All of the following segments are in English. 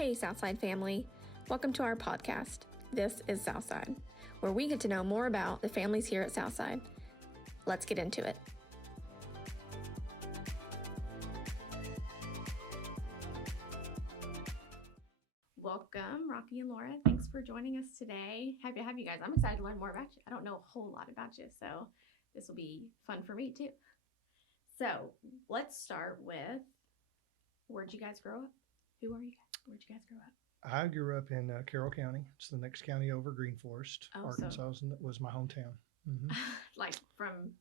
Hey, Southside family. Welcome to our podcast. This is Southside, where we get to know more about the families here at Southside. Let's get into it. Welcome, Rocky and Laura. Thanks for joining us today. Happy to have you guys. I'm excited to learn more about you. I don't know a whole lot about you, so this will be fun for me too. So let's start with, where'd you guys grow up? Who are you guys? Where'd you guys grow up? I grew up in Carroll County. It's the next county over, Green Forest. Oh, Arkansas was my hometown. Mm-hmm. Like from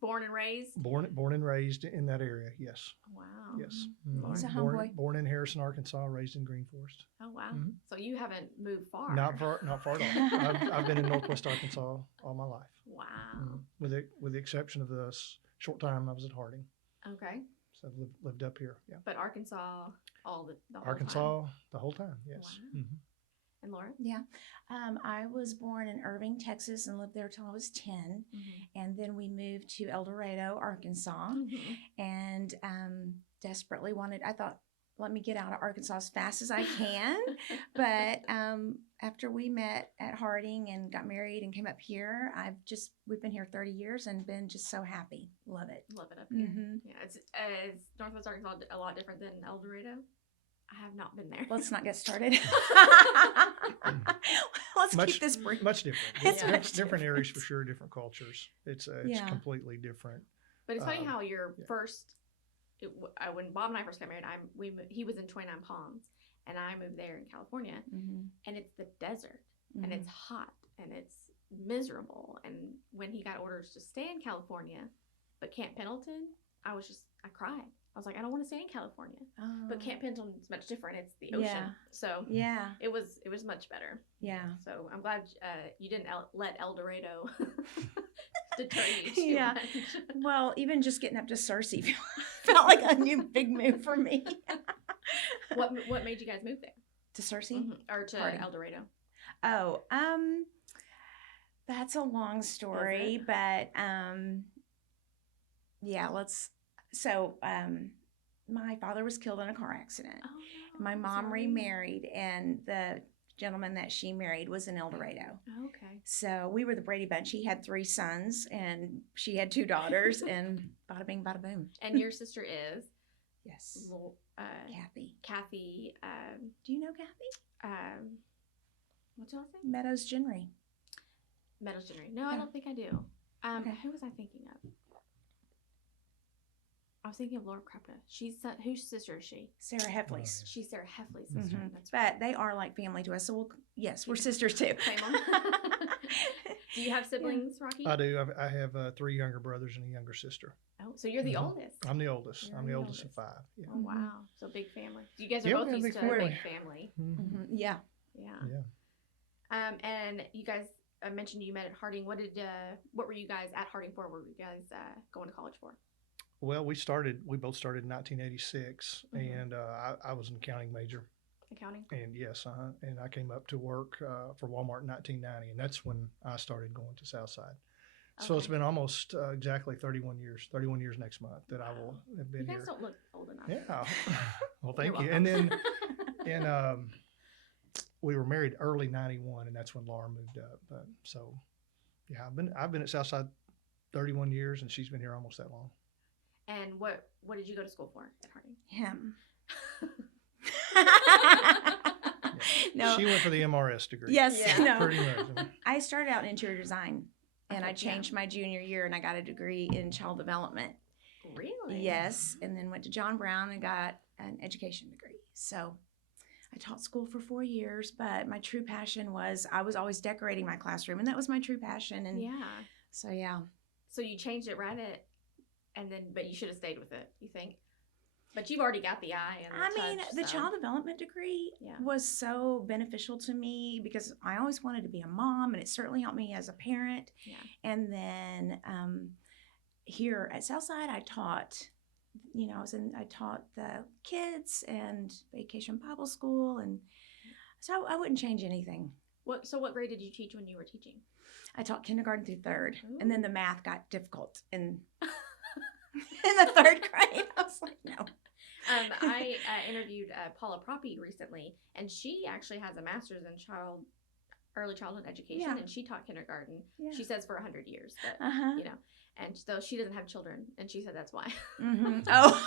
born and raised? Born and raised in that area, yes. Wow. Yes. Mhm. He's a Born, homeboy. born in Harrison, Arkansas, raised in Green Forest. Oh, wow. Mhm. So you haven't moved far? Not far at all. I've been in Northwest Arkansas all my life. Wow. With the exception of the short time I was at Harding. Okay. So I've lived up here, yeah. But Arkansas, the whole Arkansas time. the whole time, yes. Wow. Mhm. And Laura? Yeah. I was born in Irving, Texas, and lived there till I was 10. And then we moved to El Dorado, Arkansas, and desperately I thought, let me get out of Arkansas as fast as I can. But after we met at Harding and got married and came up here, we've been here 30 years and been just so happy. Love it. Love it up here. Mhm. Yeah, is Northwest Arkansas a lot different than El Dorado? I have not been there. Let's not get started. Let's keep this brief. Much different. It's Different- much different different. areas for sure, different cultures. It's Yeah. completely different. But it's funny how your yeah. first, when Bob and I first got married, he was in 29 Palms, and I moved there in California, Mhm. and it's the desert, and Mhm. it's hot, and it's miserable. And when he got orders to stay in California, but Camp Pendleton, I cried. I was like, I don't want to stay in California. But Oh. Camp Pendleton's much different. It's the ocean. Yeah. So Yeah. it was much better. Yeah. So I'm glad you didn't let El Dorado deter you too Yeah. much. Well, even just getting up to Cersei felt like a new big move for me. What made you guys move there? To Cersei? Or to Harding. El Dorado? Oh, that's a long story, it? but yeah, my father was killed in a car accident. Oh, no, My I'm mom sorry. remarried, and the gentleman that she married was in El Dorado. Okay. So we were the Brady Bunch. He had 3 sons, and she had 2 daughters, and bada bing, bada boom. And your sister is Yes. Kathy. Kathy. Do you know Kathy? What's your last name? Meadows Genry. Meadows Jenner. No, I Yeah. don't think I do. Okay. Who was I thinking of? I was thinking of Laura Krupka. Whose sister is she? Sarah Heffley's. She's Sarah Heffley's sister. Mhm. That's right. But they are like family to us. So we're sisters too. Same mom. Do you have siblings, Rocky? I do. I have 3 younger brothers and a younger sister. Oh, so you're the Mhm. oldest. I'm the oldest. You're I'm the the oldest of oldest. 5. Yeah. Oh wow, so big family. You guys are Yeah, both we have a used big to a family. big family. Mhm. Yeah. Yeah. Yeah. And you guys mentioned you met at Harding. What were you guys at Harding for? What were you guys going to college for? Well, we both started in 1986, Mhm. and I was an accounting major. Accounting. And yes, and I came up to work for Walmart in 1990, and that's when I started going to Southside. So it's Okay. been almost exactly 31 years. 31 years next month that I will have You been guys here. don't look old enough. Yeah. Well, You're thank you. And then, and we were married early '91, and that's when Laura moved up. So, yeah, I've been at Southside 31 years, and she's been here almost that long. And what did you go to school for at Harding? Him. No. She went for the MRS degree. Yes. Yeah. No. Pretty much. I started out in interior design, and I Okay, yeah. changed my junior year, and I got a degree in child development. Really? Yes, and then went to John Brown and got an education degree. So I taught school for 4 years, but my true passion was I was always decorating my classroom, and that was my true passion. And Yeah. so yeah, So you changed it but you should have stayed with it. You think? But you've already got the eye and the child development degree Yeah. was so beneficial to me because I always wanted to be a mom, and it certainly helped me as a parent. Yeah. And then here at Southside, I taught. I taught the kids and Vacation Bible School, and so I wouldn't change anything. What grade did you teach when you were teaching? I taught kindergarten through 3rd, Ooh. and then the math got difficult in the 3rd grade. I was like, no. I interviewed Paula Proppy recently, and she actually has a master's in early childhood education, Yeah. and she taught kindergarten. Yeah. She says for 100 years, but Uh-huh. you know, and so she doesn't have children, and she said that's why. Mm-hmm. Oh.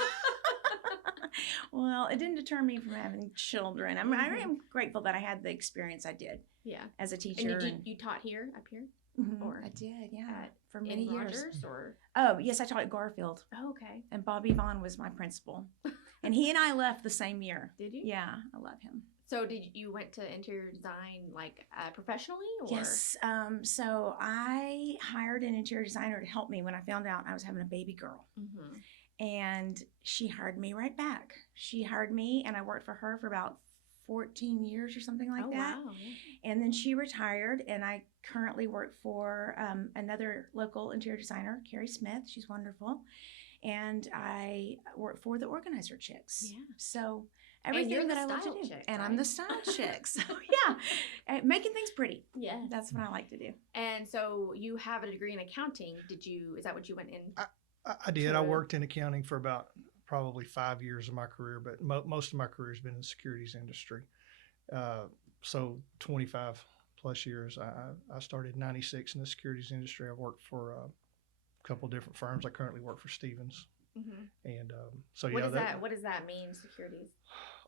Well, it didn't deter me from having children. I am grateful that I had the experience I did Yeah. as a teacher. And you taught here, up here, Mhm, or I did, yeah, at- for many in years. Rogers, or Oh, yes, I taught at Garfield, oh, okay. and Bobby Vaughn was my principal. And he and I left the same year. Did you? Yeah, I love him. So did you went to interior design like professionally, or Yes. So I hired an interior designer to help me when I found out I was having a baby girl. Mm-hmm. And she hired me right back. She hired me, and I worked for her for about 14 years or something like that. Wow. Yeah. And then she retired, and I currently work for another local interior designer, Carrie Smith. She's wonderful. And I work for the Organizer Chicks. Yeah. So you're everything the that I love to style do. chick, And I'm right? the style chick. So yeah, making things pretty. Yeah. That's what I like to do. And so you have a degree in accounting. Is that what you went in? I did. I Sure. worked in accounting for about probably 5 years of my career, but most of my career has been in the securities industry. So 25 plus years. I started in 96 in the securities industry. I worked for a couple different firms. I currently work for Stevens. Mm-hmm. And so, What yeah. What does that mean, securities?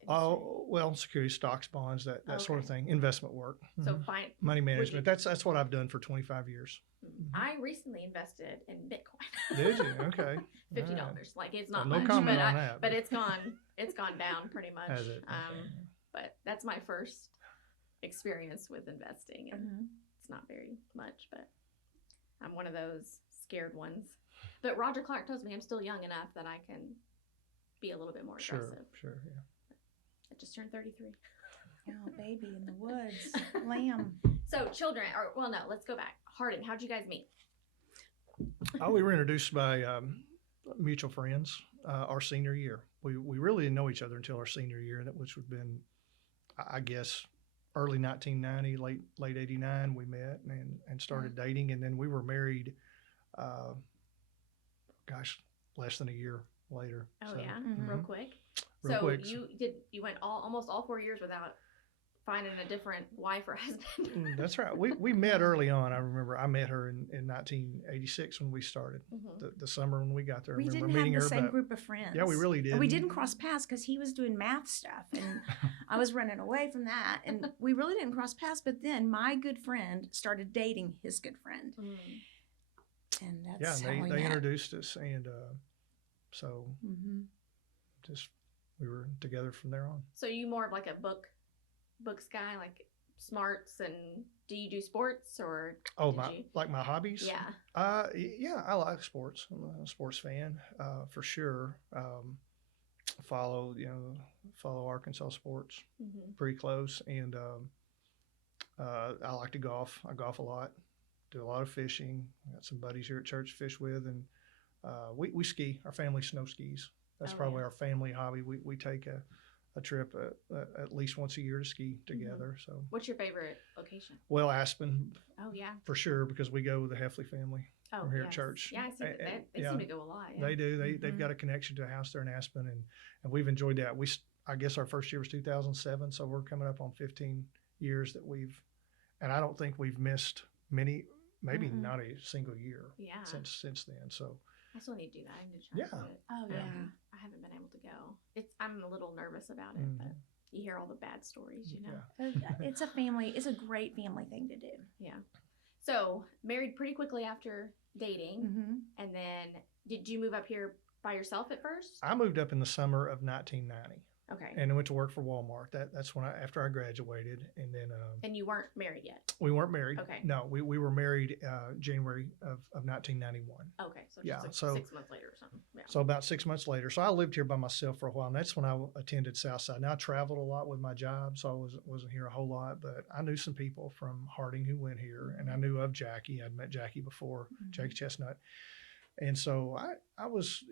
Oh, well, securities, stocks, bonds, that sort of Okay. thing, investment work. So Mhm. fine. Money you- management. That's what I've done for 25 years. I recently invested in Bitcoin. Did you? Okay. $50. Like it's not No much, comment but on that. but it's gone down pretty much. Has it? But that's my first experience with investing, and Mhm. it's not very much, but I'm one of those scared ones. But Roger Clark tells me I'm still young enough that I can be a little bit more Sure, aggressive. sure, yeah. I just turned 33. Oh, baby in the woods, lamb. So children, or well, no, let's go back. Hardin, how'd you guys meet? We were introduced by mutual friends our senior year. We really didn't know each other until our senior year, which would have been, I guess, early 1990, late 89. We met and started dating, and then we were married. Less than a year later. Oh So, yeah, Mhm. real quick. Real So quick. you went almost all 4 years without finding a different wife or husband. That's right. We met early on. I remember I met her in 1986 when we started. Mhm. The summer when we got there. I We remember didn't meeting have the her. same but- group of friends. Yeah, we really did. And we didn't cross paths because he was doing math stuff and I was running away from that. And we really didn't cross paths. But then my good friend started dating his good friend. Mm. And Yeah, that's how they we met. introduced us, and so Mm-hmm. just we were together from there on. So you more of like a books guy, like smarts, and do you do sports or? Oh, did you? my hobbies. Yeah. Yeah, I like sports. I'm a sports fan, for sure. Follow Arkansas sports Mm-hmm. pretty close, and I like to golf. I golf a lot. Do a lot of fishing. I got some buddies here at church to fish with, and we ski. Our family snow skis. That's Oh, probably yeah. our family hobby. We take a trip at least once a year to ski Mm-hmm. together. So, What's your favorite location? well, Aspen Oh yeah. for sure, because we go with the Heffley family. Oh, From here at yes. church. Yeah, I see that. They Yeah. seem to go a lot. Yeah. They do. They've Mhm. got a connection to a house there in Aspen, and we've enjoyed that. I guess our first year was 2007, so we're coming up on 15 years that and I don't think we've missed many, maybe Mm-mm. not a single year Yeah. since then. So I still need to do that. I need to try Yeah. to do it. Oh, yeah. I haven't been able to go. I'm a little nervous about it, Mhm. but you hear all the bad stories, you know. yeah. It's a great family thing to do. Yeah. So married pretty quickly after dating, Mm-hmm. and then did you move up here by yourself at first? I moved up in the summer of 1990 Okay. and I went to work for Walmart. That's when after I graduated, and then And you weren't married yet. we weren't married. Okay. No, we were married January of 1991. Okay, so just Yeah, like so- 6 months later or something. Yeah. So about 6 months later, so I lived here by myself for a while, and that's when I attended Southside. Now I traveled a lot with my job, so I wasn't here a whole lot, but I knew some people from Harding who went here, and I knew of Jackie. I'd met Jackie before, Jackie Chestnut, and so I was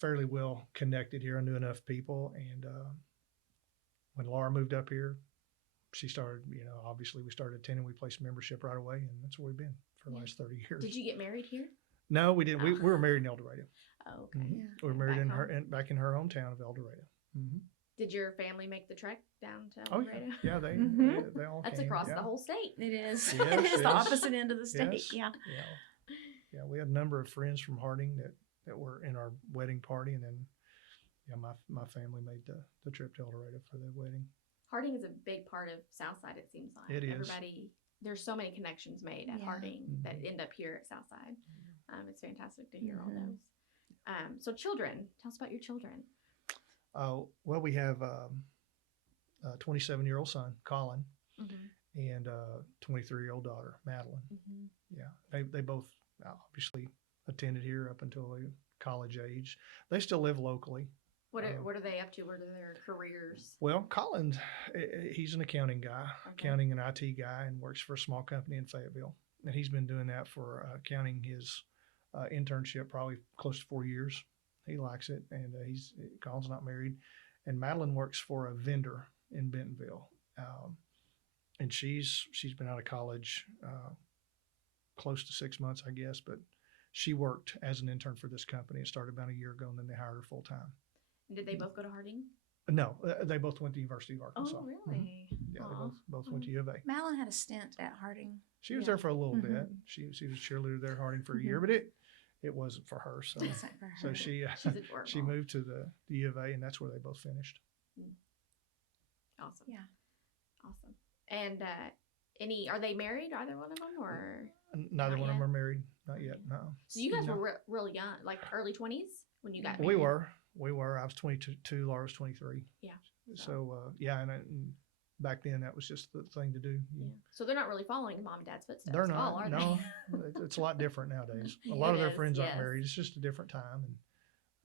fairly well connected here. I knew enough people, and when Laura moved up here, she started. Obviously we started attending. We placed membership right away, and that's where we've been for the Yeah. last 30 years. Did you get married here? No, we didn't. We were married in El Dorado. Oh, okay. Mhm. Yeah. We were married Back in her home. back in her hometown of El Dorado. Hmm. Did your family make the trek down to Oh El yeah, Dorado? yeah. They Mhm. they all That's came. across Yeah. the whole state. It is. Yes, It is the yes. opposite end of the state. Yes. Yeah. Yeah. We had a number of friends from Harding that were in our wedding party, and then yeah, my family made the trip to El Dorado for the wedding. Harding is a big part of Southside, it seems like. It is. Everybody, there's so many connections made at Yeah. Harding that Mhm. end up here at Southside. It's fantastic to hear all Mhm. those. So children, tell us about your children. Well, we have a 27-year-old son, Colin, and a 23-year-old daughter, Madeline. Yeah, they both obviously attended here up until the college age. They still live locally. What are they up to? What are their careers? Well, Colin, he's an accounting guy, Okay. accounting and IT guy, and works for a small company in Fayetteville. And he's been doing that for counting his internship probably close to 4 years. He likes it, and Colin's not married. And Madeline works for a vendor in Bentonville, and she's been out of college close to 6 months, I guess. But she worked as an intern for this company. It started about a year ago, and then they hired her full time. Did they both go to Harding? No, they both went to the University of Arkansas. Oh, Mhm. really? Yeah, they Aw. both went to U of A. Madeline had a stint at Harding. She was Yeah. there for a little Mhm. bit. She was a cheerleader there at Harding for a Mhm. year, but it wasn't for her. So It's not for her. so she She's adorable. she moved to the U of A, and that's where they both finished. Awesome. Yeah. Awesome. And are they married? Either one of them, or Neither Not one of them yet. are married. Not yet. No. so you guys No. were real young, like early 20s when you got We married? were. I was 22. Laura was 23. Yeah. So yeah, and back then that was just the thing to do. Yeah. So they're not really following in mom and dad's footsteps. They're at all, not. are No, they? it's a lot different nowadays. A It lot of their is, friends aren't yes. married. It's just a different time.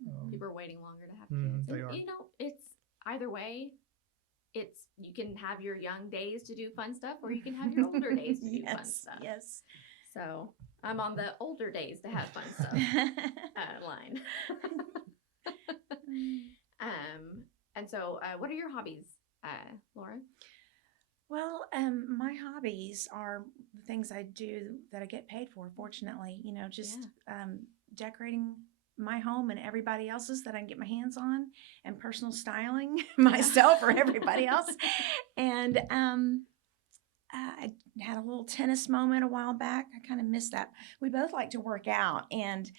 And People are waiting longer to have Mhm, kids. they And, are. you know, it's either way. It's you can have your young days to do fun stuff, or you can have your older days to do fun Yes. stuff. Yes. So I'm on the older days to have fun stuff line. And so, what are your hobbies, Laura? Well, my hobbies are the things I do that I get paid for, fortunately. You know, just decorating my home and everybody else's that I can get my hands on, and personal styling myself or everybody else. And I had a little tennis moment a while back. I kind of missed that. We both like to work out. And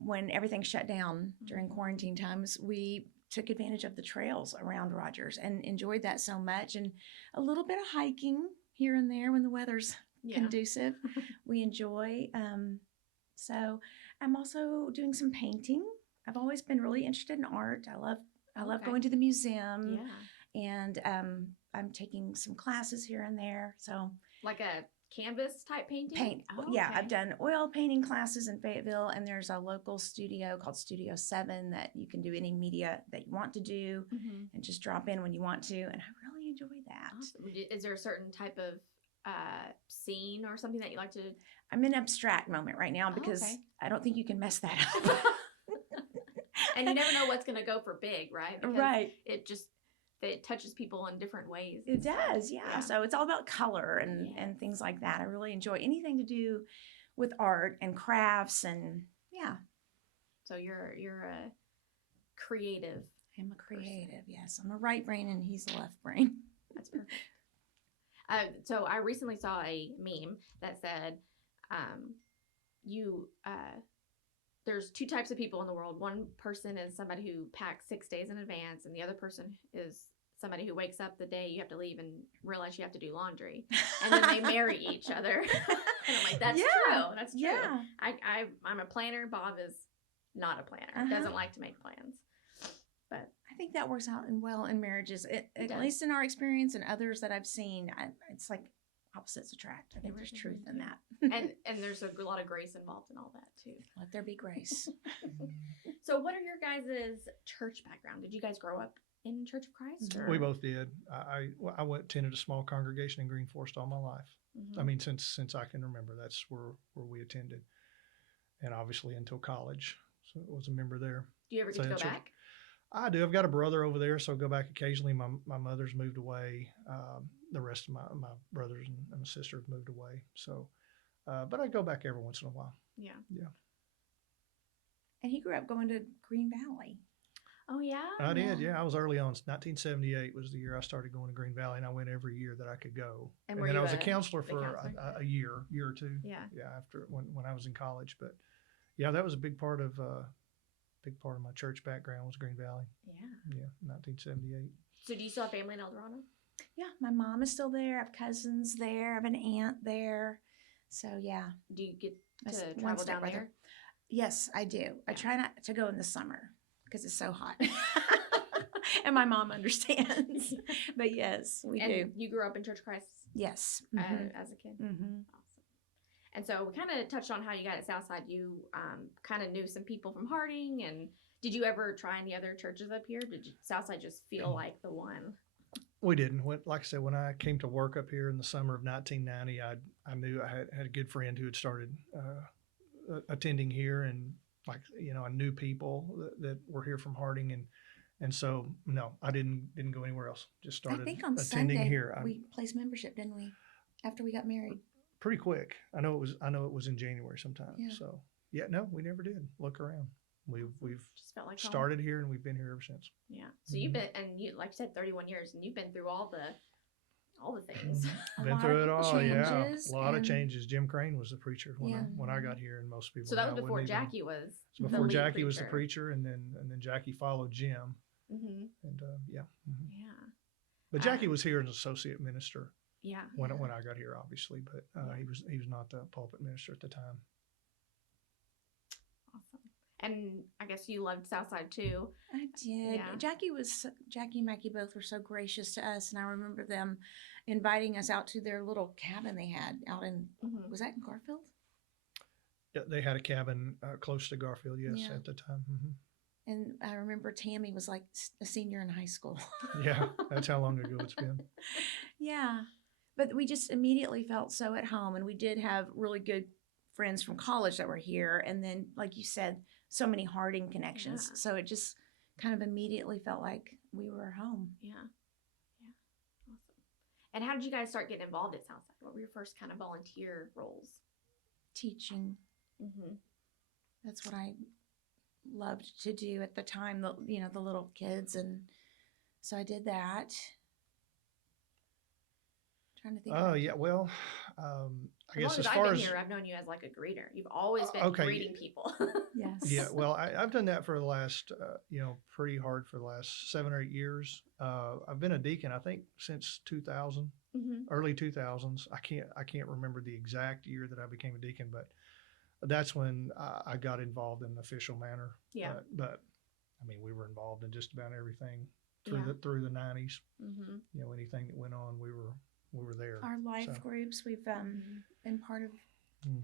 when everything shut down during quarantine times, we took advantage of the trails around Rogers and enjoyed that so much. And a little bit of hiking here and there when the weather's conducive, we enjoy. So I'm also doing some painting. I've always been really interested in art. I love Okay. going to the museum, Yeah. and I'm taking some classes here and there. So Like a canvas type painting? paint, Oh, yeah, okay. I've done oil painting classes in Fayetteville, and there's a local studio called Studio 7 that you can do any media that you want to do Mhm. and just drop in when you want to. And I really enjoy that. Awesome. Is there a certain type of scene or something that you like to? I'm in abstract moment right now Oh, because okay. I don't think you can mess that up. And you never know what's going to go for big, right? Because Right. it touches people in different ways. It and stuff. does, yeah. So it's all about color and things like that. I really enjoy anything to do with art and crafts, and yeah. So you're a creative. I'm a creative, yes. I'm a right brain and he's a left brain. That's perfect. So I recently saw a meme that said, there's two types of people in the world. One person is somebody who packs 6 days in advance, and the other person is somebody who wakes up the day you have to leave and realize you have to do laundry, and then they marry each other. And I'm like, that's true. That's true. Yeah. I'm a planner. Bob is not a planner. Uh-huh. Doesn't like to make plans. But I think that works out well in marriages, It at does. least in our experience and others that I've seen. It's like opposites attract. I think there's really truth in do. that. and there's a lot of grace involved in all that too. Let there be grace. So what are your guys' church background? Did you guys grow up in Church of Christ? Or? We both did. I attended a small congregation in Green Forest all my life. Mhm. I mean, since I can remember, that's where we attended, and obviously until college. So I was a member there. Do you ever get So to go that's back? I do. I've got a brother over there, so I go back occasionally. My mother's moved away. The rest of my brothers and my sister have moved away. So But I go back every once in a while. Yeah. And he grew up going to Green Valley. Oh yeah. I did, Yeah. yeah. I was early on. 1978 was the year I started going to Green Valley, and I went every year that I could go. And And were then I you was a a- counselor the for counselor? a year or two. Yeah. Yeah, after when I was in college. But yeah, that was a big part of my church background was Green Valley. Yeah. Yeah, 1978. So do you still have family in El Dorado? Yeah, my mom is still there. I have cousins there. I have an aunt there. So yeah, Do you get My to s- one travel down stepbrother. there? yes, I do. I Yeah. try not to go in the summer because it's so hot, and my mom understands. But yes, we and do. you grew up in Church of Christ Yes. Mhm. as a kid? Mhm. Awesome. And so we kind of touched on how you got at Southside. You kind of knew some people from Harding, and did you ever try any other churches up here? Did Southside just feel like the one? We didn't. Like I said, when I came to work up here in the summer of 1990, I knew I had a good friend who had started attending here, and I knew people that were here from Harding, and so no, I didn't go anywhere else. Just I started think on attending Sunday here. we placed membership, didn't we? After we got married. Pretty quick. I know it was in January sometime. Yeah. So yeah, no, we never did look around. We've Just felt like home? started here and we've been here ever since. Yeah. So you've Mhm. been, and you like you said, 31 years, and you've been through all the things. A Been lot through of it all, changes, yeah. A lot of and- changes. Jim Crane was the preacher when Yeah. I got here, and most people. So that was now before wouldn't even- Jackie was. It's before lead Jackie was the preacher, and then Jackie followed Jim, Mm-hmm. and yeah. Mhm. Yeah. But Jackie was here as associate minister Yeah. when I got here, obviously, but Yeah. he was not the pulpit minister at the time. Awesome. And I guess you loved Southside too. I did. Yeah. Jackie and Mackie both were so gracious to us, and I remember them inviting us out to their little cabin they had out in Mm-hmm. was that in Garfield? Yeah, they had a cabin close to Garfield, yes, Yeah. at the time. Hmm. And I remember Tammy was like a senior in high school. Yeah, that's how long ago it's been. Yeah. But we just immediately felt so at home, and we did have really good friends from college that were here, and then like you said, so many Harding connections. Yeah. So it just kind of immediately felt like we were home. Yeah. Yeah. Awesome. And how did you guys start getting involved at Southside? What were your first kind of volunteer roles? Teaching. Mm-hmm. That's what I loved to do at the time, the little kids, and so I did that. Trying to think. Oh yeah, well, I As guess long as as I've far been as here, I've known you as like a greeter. You've always been okay. greeting people. Yes. yeah, well, I've done that for the last pretty hard for the last 7 or 8 years. I've been a deacon, I think, since 2000, Mm-hmm. early 2000s. I can't remember the exact year that I became a deacon, but that's when I got involved in an official manner. Yeah. But I mean, we were involved in just about everything through Yeah. through the 90s. Mm-hmm. Anything that went on, we were there. Our life So- groups, we've been part of. Hmm.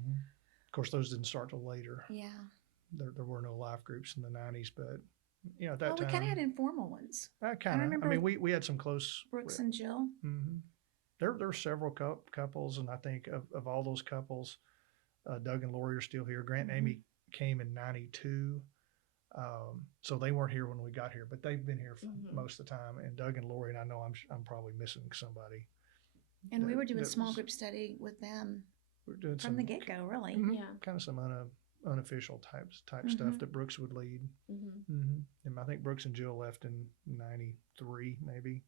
Of course, those didn't start till later. Yeah. There were no life groups in the 90s, but at that Well, we time, kind of had informal ones. kind of. remember I mean, we had some close. Brooks and Jill. Hmm. There were several couples, and I think of all those couples, Doug and Lori are still here. Grant and Amy came in '92, so they weren't here when we got here, but they've been here for Mhm. most of the time. And Doug and Lori, and I know I'm probably missing somebody. And we that- were doing that small was- group study with them We're doing from the get go, really. Mhm. Yeah. kind of some unofficial type stuff Mhm. that Brooks would lead. Mm-hmm. And I think Brooks and Jill left in '93, maybe.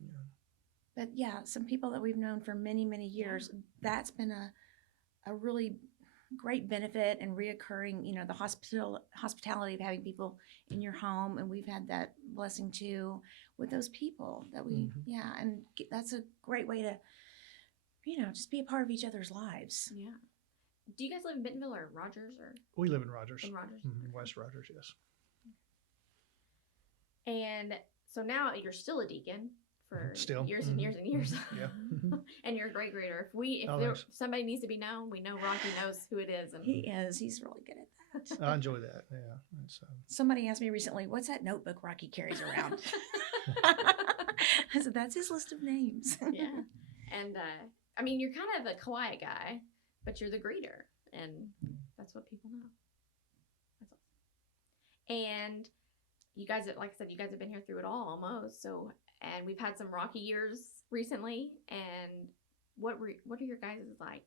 Yeah. But yeah, some people that we've known for many, many years, that's been a really great benefit and reoccurring, the hospitality of having people in your home. And we've had that blessing too with those people that we, Mhm. yeah. And that's a great way to, just be a part of each other's lives. Yeah. Do you guys live in Bentonville or Rogers or We live in Rogers. in Rogers? West Rogers, yes. And so now you're still a deacon for Still. years and years and years. Yeah. And you're a great grader. If Oh, there, thanks. somebody needs to be known, we know Rocky knows who it is. And He is. He's really good at that. I enjoy that. Yeah. It's, Somebody asked me recently, what's that notebook Rocky carries around? I said, that's his list of names. yeah. And I mean, you're kind of a quiet guy, but you're the greeter, and that's what people know. That's awesome. And you guys, like I said, you guys have been here through it all almost. So, and we've had some rocky years recently, and what are your guys' like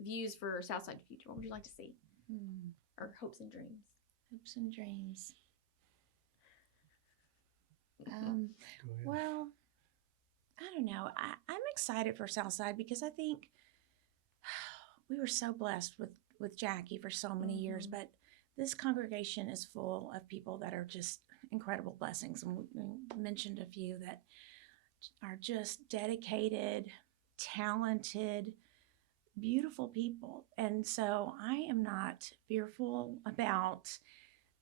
views for Southside future? What would you like to see, or hopes and dreams? Hopes and dreams. Go ahead. Well, I don't know. I'm excited for Southside because I think we were so blessed with Jackie for so many years, but this congregation is full of people that are just incredible blessings. And we mentioned a few that are just dedicated, talented, beautiful people. And so I am not fearful about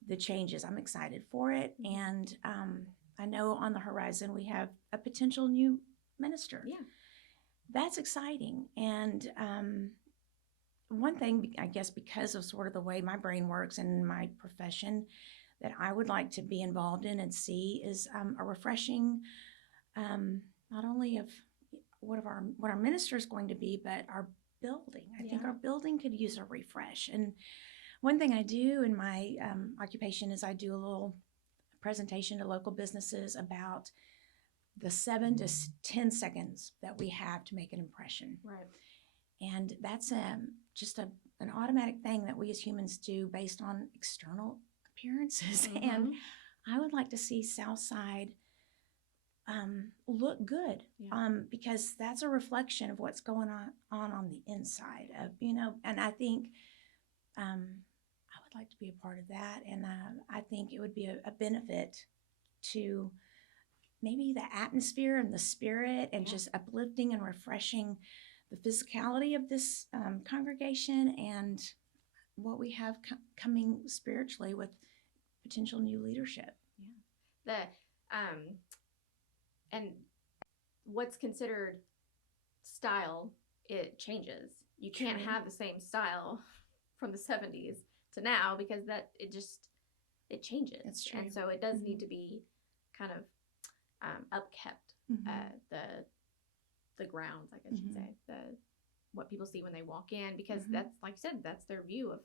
the changes. I'm excited for it. And I know on the horizon we have a potential new minister. Yeah. That's exciting. And one thing, I guess, because of sort of the way my brain works and my profession, that I would like to be involved in and see is a refreshing, not only of what our minister is going to be, but our building. I think our building could use a refresh. And one thing I do in my occupation is I do a little presentation to local businesses about the 7 to 10 seconds that we have to make an impression. Right. And that's just an automatic thing that we as humans do based on external appearances. And I would like to see Southside look good, because that's a reflection of what's going on the inside of, and I think I would like to be a part of that. And I think it would be a benefit to maybe the atmosphere and the spirit and just uplifting and refreshing the physicality of this congregation and what we have coming spiritually with potential new leadership. Yeah. And what's considered style, it changes. You can't have the same style from the 70s to now because it changes. That's true. And so it does need to be kind of upkept. The grounds, I guess you'd say, what people see when they walk in, because that's, like you said, that's their view of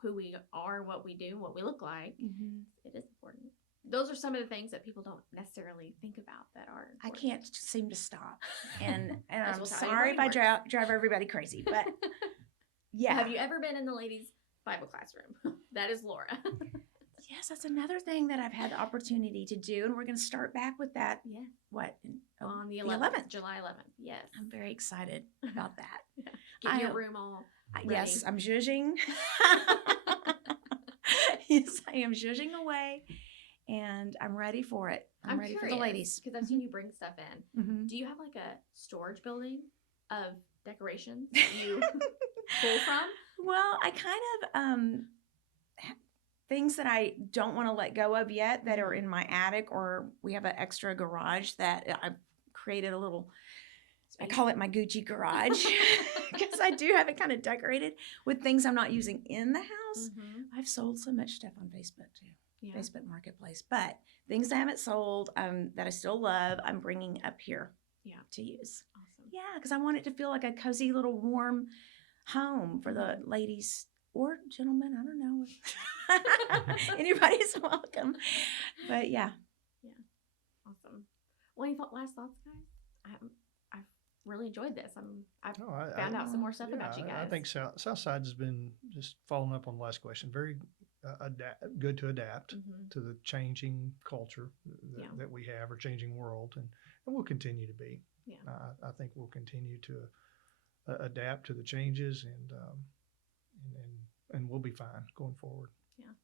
who we are, what we do, what we look like. It is important. Those are some of the things that people don't necessarily think about that are important. I can't seem to stop. And As I'm we'll tell you, sorry if I brain drive everybody crazy, but yeah. Have you ever been in the ladies' Bible classroom? That is Laura. Yes, that's another thing that I've had the opportunity to do. And we're going to start back with that. Yeah. What? On the 11th. July 11th. Yes. I'm very excited about that. Get your room all ready. Yes, I'm zhuzhing. Yes, I am zhuzhing away. And I'm ready for it. I'm ready for the ladies. Because I've seen you bring stuff in. Do you have like a storage building of decorations that you pull from? Well, I kind of things that I don't want to let go of yet that are in my attic, or we have an extra garage that I've created a little, I call it my Gucci garage, because I do have it kind of decorated with things I'm not using in the house. I've sold so much stuff on Facebook too. Facebook Marketplace, but things I haven't sold that I still love, I'm bringing up here to use. Awesome. Yeah, because I want it to feel like a cozy little warm home for the ladies or gentlemen. I don't know. Anybody's welcome. But yeah. Awesome. Well, any last thoughts, guys? I've really enjoyed this. I've found out some more stuff about you guys. I think Southside has been, just following up on the last question, very good to adapt to the changing culture that we have, or changing world, and we'll continue to be. I think we'll continue to adapt to the changes, and we'll be fine going forward.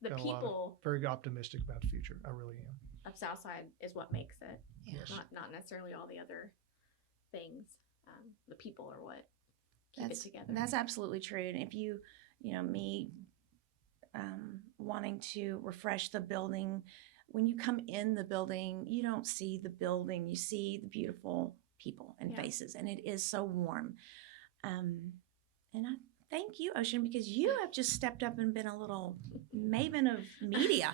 The people, very optimistic about the future. I really am. Of Southside is what makes it. Yes. Not necessarily all the other things. The people are what keep it together. That's absolutely true. And if you me wanting to refresh the building, when you come in the building, you don't see the building, you see the beautiful people and faces, and it is so warm. And I thank you, Ocean, because you have just stepped up and been a little maven of media.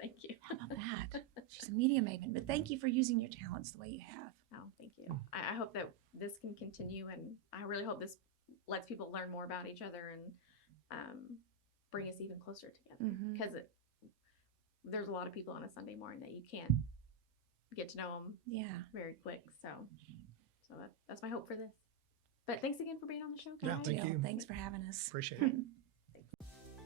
Thank you. How about that? She's a media maven, but thank you for using your talents the way you have. Oh, thank you. I hope that this can continue, and I really hope this lets people learn more about each other and bring us even closer together. Because there's a lot of people on a Sunday morning that you can't get to know them Yeah. very quick. So that's my hope for this. But thanks again for being on the show, guys. Yeah, thank you. Thanks for having us. Appreciate it.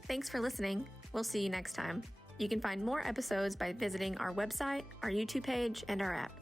Thanks for listening. We'll see you next time. You can find more episodes by visiting our website, our YouTube page, and our app.